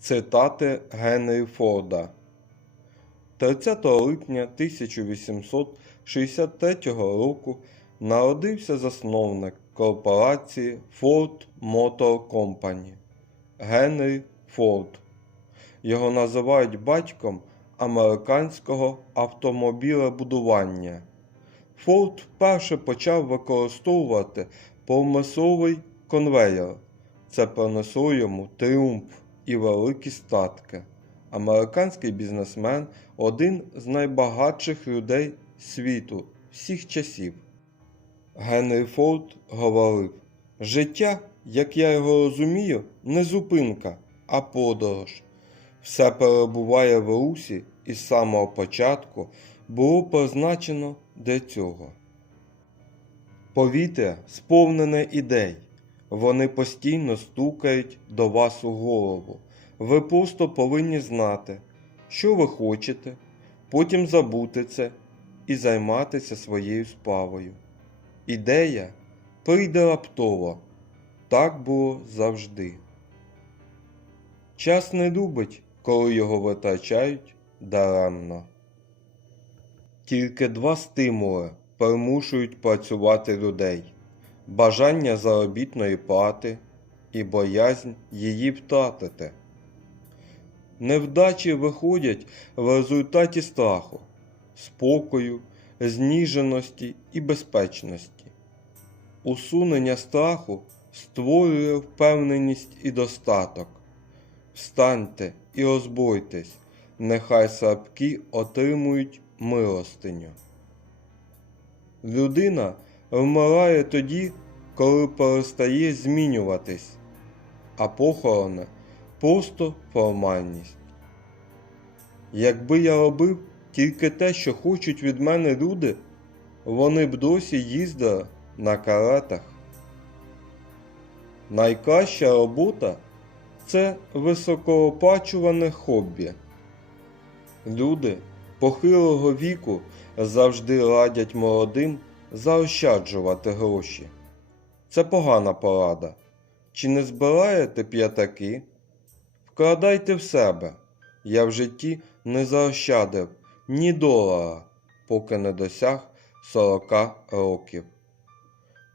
Цитати Генрі Форда 30 липня 1863 року народився засновник корпорації Ford Motor Company Генрі Форд. Його називають батьком американського автомобілебудування. Форд вперше почав використовувати промисловий конвейер. Це принесло йому тріумф і великі статки. Американський бізнесмен один з найбагатших людей світу всіх часів. Генрі Форд говорив: життя, як я його розумію, не зупинка, а подорож. Все перебуває в русі і з самого початку було призначено для цього. Повітря сповнене ідей. Вони постійно стукають до вас у голову. Ви просто повинні знати, що ви хочете, потім забути це і займатися своєю справою. Ідея прийде раптово. Так було завжди. Час не любить, коли його витрачають даремно. Тільки два стимули примушують працювати людей бажання заробітної плати і боязнь її втратити. Невдачі виходять в результаті страху, спокою, зніженості і безпечності. Усунення страху створює впевненість і достаток. Встаньте і озбройтесь, нехай слабкі отримують милостиню. Людина вмирає тоді, коли перестає змінюватись, а похорони просто формальність. Якби я робив тільки те, що хочуть від мене люди, вони б досі їздили на каретах. Найкраща робота це високооплачуване хобі. Люди похилого віку завжди радять молодим заощаджувати гроші. Це погана порада. Чи не збираєте п'ятаки? Вкладайте в себе. Я в житті не заощадив ні долара, поки не досяг 40 років.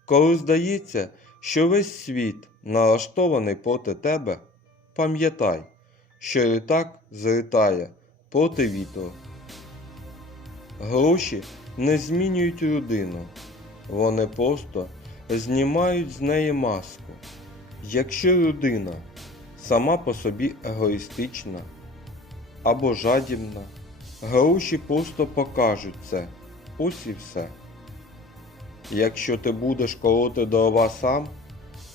Коли здається, що весь світ налаштований проти тебе, пам'ятай, що літак злітає проти вітру. Гроші не змінюють людину, вони просто знімають з неї маску. Якщо людина сама по собі егоїстична або жадібна, гроші просто покажуть це. Ось і все. Якщо ти будеш колоти дрова сам,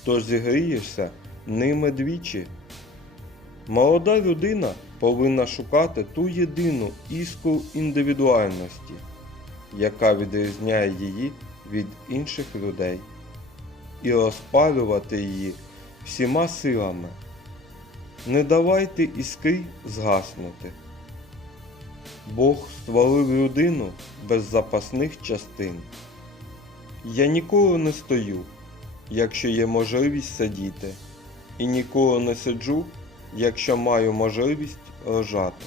то зігрієшся ними двічі. Молода людина повинна шукати ту єдину іскру індивідуальності, яка відрізняє її від інших людей, і розпалювати її всіма силами. Не давайте іскрі згаснути. Бог створив людину без запасних частин. Я ніколи не стою, якщо є можливість сидіти, і ніколи не сиджу, якщо маю можливість лежати.